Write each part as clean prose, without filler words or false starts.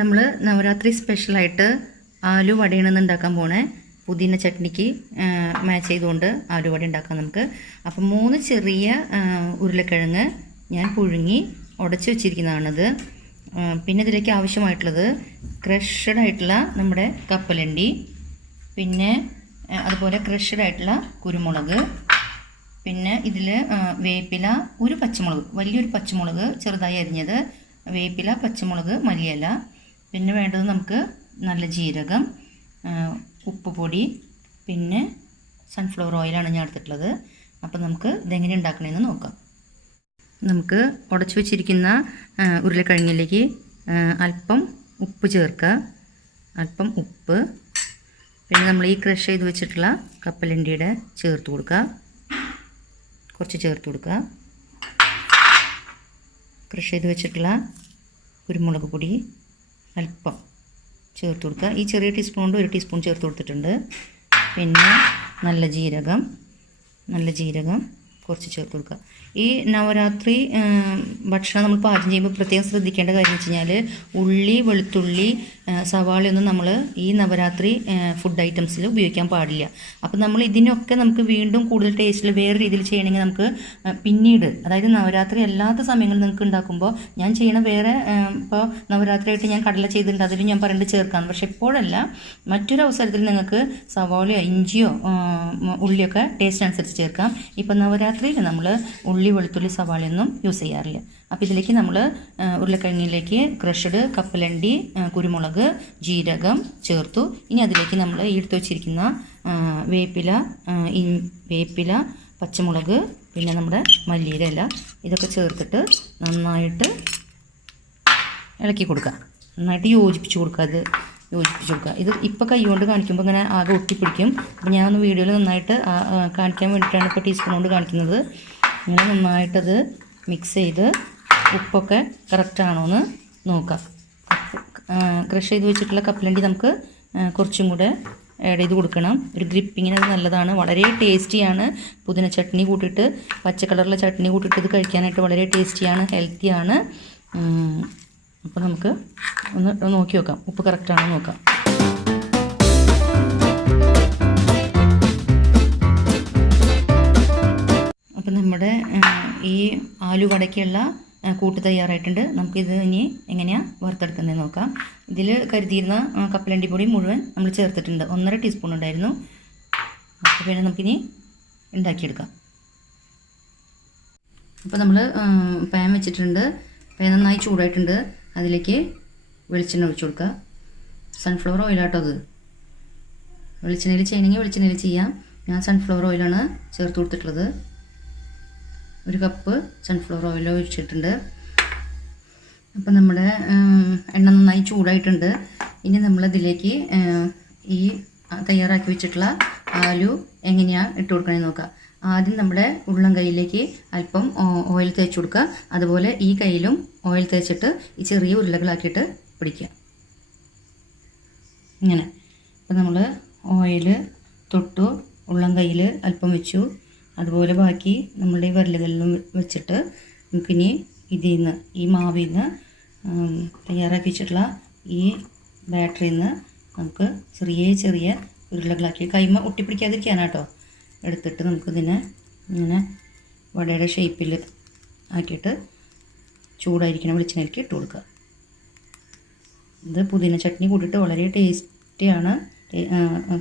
നമ്മൾ നവരാത്രി സ്പെഷ്യലായിട്ട് ആലു വടയാണ് ഉണ്ടാക്കാൻ പോണേ. പുതിന ചട്നിക്ക് മാച്ച് ചെയ്തുകൊണ്ട് ആലു വട ഉണ്ടാക്കാം നമുക്ക്. അപ്പം 3 ചെറിയ ഉരുളക്കിഴങ്ങ് ഞാൻ പുഴുങ്ങി ഉടച്ച് വെച്ചിരിക്കുന്നതാണത്. പിന്നെ ഇതിലേക്ക് ആവശ്യമായിട്ടുള്ളത് ക്രഷ്ഡ് ആയിട്ടുള്ള നമ്മുടെ കപ്പലണ്ടി, പിന്നെ അതുപോലെ ക്രഷ്ഡ് ആയിട്ടുള്ള കുരുമുളക്, പിന്നെ ഇതിൽ വേപ്പില, ഒരു പച്ചമുളക്, വലിയൊരു പച്ചമുളക് ചെറുതായി അരിഞ്ഞത്, വേപ്പില, പച്ചമുളക്, മല്ലിയില, പിന്നെ വേണ്ടത് നമുക്ക് നല്ല ജീരകം, ഉപ്പ് പൊടി, പിന്നെ സൺഫ്ലവർ ഓയിലാണ് ഞാൻ എടുത്തിട്ടുള്ളത്. അപ്പോൾ നമുക്ക് ഇതെങ്ങനെ ഉണ്ടാക്കണമെന്ന് നോക്കാം. നമുക്ക് ഉടച്ചു വെച്ചിരിക്കുന്ന ഉരുളക്കിഴങ്ങിലേക്ക് അല്പം ഉപ്പ് ചേർക്കുക, അല്പം ഉപ്പ്, പിന്നെ നമ്മൾ ഈ ക്രഷ് ചെയ്ത് വെച്ചിട്ടുള്ള കപ്പലണ്ടിയുടെ ചേർത്ത് കൊടുക്കുക, കുറച്ച് ചേർത്ത് കൊടുക്കുക. ക്രഷ് ചെയ്ത് വെച്ചിട്ടുള്ള കുരുമുളക് പൊടി അല്പം ചേർത്ത് കൊടുക്കുക. ഈ ചെറിയ ടീസ്പൂൺ കൊണ്ട് 1 ടീസ്പൂൺ ചേർത്ത് കൊടുത്തിട്ടുണ്ട്. പിന്നെ നല്ല ജീരകം കുറച്ച് ചേർത്ത് കൊടുക്കുക. ഈ നവരാത്രി ഭക്ഷണം നമ്മൾ പാചകം ചെയ്യുമ്പോൾ പ്രത്യേകം ശ്രദ്ധിക്കേണ്ട കാര്യം വെച്ച് കഴിഞ്ഞാൽ ഉള്ളി, വെളുത്തുള്ളി, സവാളയൊന്നും നമ്മൾ ഈ നവരാത്രി ഫുഡ് ഐറ്റംസിൽ ഉപയോഗിക്കാൻ പാടില്ല. അപ്പോൾ നമ്മൾ ഇതിനൊക്കെ നമുക്ക് വീണ്ടും കൂടുതൽ ടേസ്റ്റിൽ വേറെ രീതിയിൽ ചെയ്യണമെങ്കിൽ നമുക്ക് പിന്നീട്, അതായത് നവരാത്രി അല്ലാത്ത സമയങ്ങളിൽ നിങ്ങൾക്ക് ഉണ്ടാക്കുമ്പോൾ ഞാൻ ചെയ്യണ വേറെ, ഇപ്പോൾ നവരാത്രി ആയിട്ട് ഞാൻ കടല ചെയ്തിട്ടുണ്ട്, അതിൽ ഞാൻ പറയുന്നത് ചേർക്കാം. പക്ഷെ ഇപ്പോഴല്ല, മറ്റൊരു അവസരത്തിൽ നിങ്ങൾക്ക് സവാളയോ ഇഞ്ചിയോ ഉള്ളിയൊക്കെ ടേസ്റ്റ് അനുസരിച്ച് ചേർക്കാം. ഇപ്പം നവരാത്രിയിൽ നമ്മൾ ഉള്ളി, വെളുത്തുള്ളി, സവാളയൊന്നും യൂസ് ചെയ്യാറില്ല. അപ്പോൾ ഇതിലേക്ക് നമ്മൾ ഉരുളക്കിഴങ്ങിലേക്ക് ക്രഷ്ഡ് കപ്പലണ്ടി, കുരുമുളക്, ജീരകം ചേർത്തു. ഇനി അതിലേക്ക് നമ്മൾ എടുത്തു വച്ചിരിക്കുന്ന വേപ്പില, പച്ചമുളക്, പിന്നെ നമ്മുടെ മല്ലിയില ഇല, ഇതൊക്കെ ചേർത്തിട്ട് നന്നായിട്ട് ഇളക്കി കൊടുക്കുക, നന്നായിട്ട് യോജിപ്പിച്ച് കൊടുക്കുക. ഇത് ഇപ്പോൾ കൈ കൊണ്ട് കാണിക്കുമ്പോൾ ഇങ്ങനെ ആകെ ഒട്ടിപ്പിടിക്കും. അപ്പോൾ ഞാൻ വീഡിയോയിൽ നന്നായിട്ട് കാണിക്കാൻ വേണ്ടിയിട്ടാണ് ഇപ്പോൾ ടീസ്പൂൺ കൊണ്ട് കാണിക്കുന്നത്. ഇങ്ങനെ നന്നായിട്ടത് മിക്സ് ചെയ്ത് ഉപ്പൊക്കെ കറക്റ്റാണോ എന്ന് നോക്കാം. ക്രഷ് ചെയ്ത് വെച്ചിട്ടുള്ള കപ്പലണ്ടി നമുക്ക് കുറച്ചും കൂടെ ആഡ് ചെയ്ത് കൊടുക്കണം. ഒരു ഗ്രിപ്പിങ്ങിന് അത് നല്ലതാണ്, വളരെ ടേസ്റ്റിയാണ്. പുതിന ചട്നി കൂട്ടിയിട്ട്, പച്ച കളറുള്ള ചട്നി കൂട്ടിയിട്ട് ഇത് കഴിക്കാനായിട്ട് വളരെ ടേസ്റ്റിയാണ്, ഹെൽത്തിയാണ്. അപ്പോൾ നമുക്ക് ഒന്ന് നോക്കി നോക്കാം, ഉപ്പ് കറക്റ്റാണോ നോക്കാം. അപ്പം നമ്മുടെ ഈ ആലു വടയ്ക്കുള്ള കൂട്ട് തയ്യാറായിട്ടുണ്ട്. നമുക്കിത് ഇനി എങ്ങനെയാണ് വറുത്തെടുക്കുന്നതെന്ന് നോക്കാം. ഇതിൽ കരുതിയിരുന്ന കപ്പലണ്ടി പൊടി മുഴുവൻ നമ്മൾ ചേർത്തിട്ടുണ്ട്, 1.5 ടീസ്പൂൺ ഉണ്ടായിരുന്നു. അപ്പോൾ പിന്നെ നമുക്കിനി ഉണ്ടാക്കിയെടുക്കാം. അപ്പോൾ നമ്മൾ പാൻ വെച്ചിട്ടുണ്ട്, പാൻ നന്നായി ചൂടായിട്ടുണ്ട്. അതിലേക്ക് വെളിച്ചെണ്ണ ഒഴിച്ചു കൊടുക്കുക. സൺഫ്ലവർ ഓയിലാട്ടോ അത്. വെളിച്ചെണ്ണയിൽ ചെയ്യണമെങ്കിൽ വെളിച്ചെണ്ണയിൽ ചെയ്യാം. ഞാൻ സൺഫ്ലവർ ഓയിലാണ് ചേർത്ത് കൊടുത്തിട്ടുള്ളത്. 1 കപ്പ് സൺഫ്ലവർ ഓയിൽ ഒഴിച്ചിട്ടുണ്ട്. അപ്പോൾ നമ്മുടെ എണ്ണ നന്നായി ചൂടായിട്ടുണ്ട്. ഇനി നമ്മളതിലേക്ക് ഈ തയ്യാറാക്കി വെച്ചിട്ടുള്ള ആലു എങ്ങനെയാണ് ഇട്ട് കൊടുക്കണമെന്ന് നോക്കാം. ആദ്യം നമ്മുടെ ഉള്ളം കൈയിലേക്ക് അല്പം ഓയിൽ തേച്ച് കൊടുക്കുക. അതുപോലെ ഈ കൈയിലും ഓയിൽ തേച്ചിട്ട് ഈ ചെറിയ ഉരുളകളാക്കിയിട്ട് പിടിക്കുക. ഇങ്ങനെ. അപ്പോൾ നമ്മൾ ഓയിൽ തൊട്ടു, ഉള്ളം കൈയിൽ അല്പം വെച്ചു, അതുപോലെ ബാക്കി നമ്മളുടെ ഈ വിരലുകളിലും വെച്ചിട്ട് നമുക്കിനി ഇതിൽ നിന്ന്, ഈ മാവിൽ നിന്ന്, തയ്യാറാക്കി വെച്ചിട്ടുള്ള ഈ ബാറ്ററിയിൽ നിന്ന് നമുക്ക് ചെറിയ ചെറിയ ഉരുളകളാക്കി, കൈമ ഒട്ടിപ്പിടിക്കാതിരിക്കാനാട്ടോ, എടുത്തിട്ട് നമുക്കിതിനെ ഇങ്ങനെ വടയുടെ ഷേപ്പിൽ ആക്കിയിട്ട് ചൂടായിരിക്കണം വെളിച്ചെണ്ണയിലേക്ക് ഇട്ട് കൊടുക്കുക. ഇത് പുതിന ചട്നി കൂട്ടിയിട്ട് വളരെ ടേസ്റ്റിയാണ്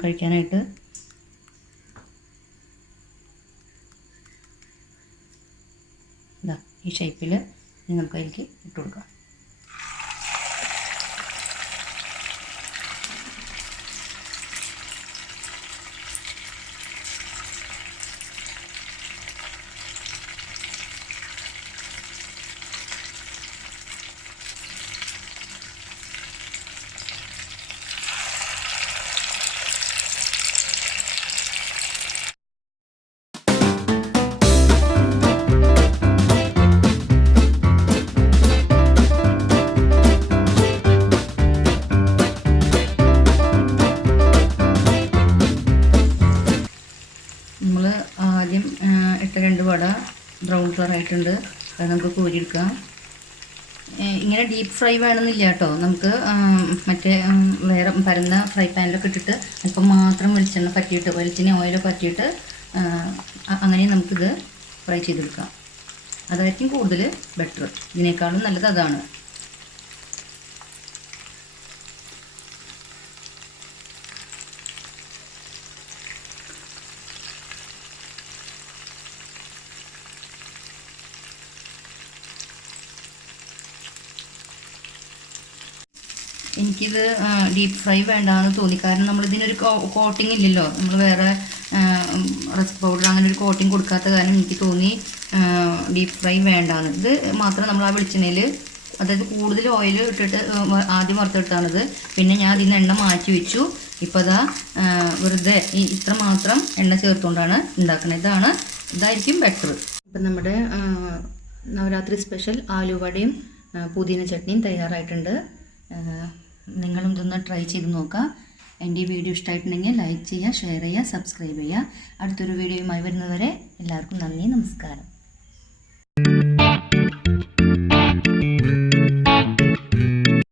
കഴിക്കാനായിട്ട്. ഇതാ ഈ ഷേപ്പിൽ നമുക്ക് അതിലേക്ക് ഇട്ട് കൊടുക്കാം. നമ്മൾ ആദ്യം ഇട്ട 2 വട ബ്രൗൺ കളർ ആയിട്ടുണ്ട്, അത് നമുക്ക് കോരിയെടുക്കാം. ഇങ്ങനെ ഡീപ്പ് ഫ്രൈ വേണമെന്നില്ല കേട്ടോ. നമുക്ക് മറ്റേ വേറെ പരന്ന ഫ്രൈ പാനിലൊക്കെ ഇട്ടിട്ട് അല്പം മാത്രം വെളിച്ചെണ്ണ പറ്റിയിട്ട് വെളിച്ചെണ്ണ ഓയിലൊക്കെ പറ്റിയിട്ട് അങ്ങനെ നമുക്കിത് ഫ്രൈ ചെയ്തെടുക്കാം. അതായിരിക്കും കൂടുതൽ ബെറ്റർ. ഇതിനേക്കാളും നല്ലത് അതാണ്. എനിക്കിത് ഡീപ്പ് ഫ്രൈ വേണ്ടാന്ന് തോന്നി. കാരണം നമ്മളിതിനൊരു കോട്ടിങ് ഇല്ലല്ലോ. നമ്മൾ വേറെ റസ്ക് പൗഡർ അങ്ങനെ ഒരു കോട്ടിങ് കൊടുക്കാത്ത കാരണം എനിക്ക് തോന്നി ഡീപ്പ് ഫ്രൈ വേണ്ടാന്ന്. ഇത് മാത്രം നമ്മൾ ആ വെളിച്ചെണ്ണയിൽ, അതായത് കൂടുതൽ ഓയിൽ ഇട്ടിട്ട് ആദ്യം വറുത്തെടുത്താണിത്. പിന്നെ ഞാൻ അതിൽ നിന്ന് എണ്ണ മാറ്റി വെച്ചു. ഇപ്പോൾ അതാ വെറുതെ ഇത്ര മാത്രം എണ്ണ ചേർത്തുകൊണ്ടാണ് ഉണ്ടാക്കുന്നത്. ഇതായിരിക്കും ബെറ്റർ. ഇപ്പം നമ്മുടെ നവരാത്രി സ്പെഷ്യൽ ആലു വടയും പുതിന ചട്നിയും തയ്യാറായിട്ടുണ്ട്. നിങ്ങളും ഇതൊന്ന് ട്രൈ ചെയ്ത് നോക്കുക. എൻ്റെ ഈ വീഡിയോ ഇഷ്ടമായിട്ടുണ്ടെങ്കിൽ ലൈക്ക് ചെയ്യുക, ഷെയർ ചെയ്യുക, സബ്സ്ക്രൈബ് ചെയ്യുക. അടുത്തൊരു വീഡിയോയുമായി വരുന്നവരെ എല്ലാവർക്കും നന്ദി, നമസ്കാരം.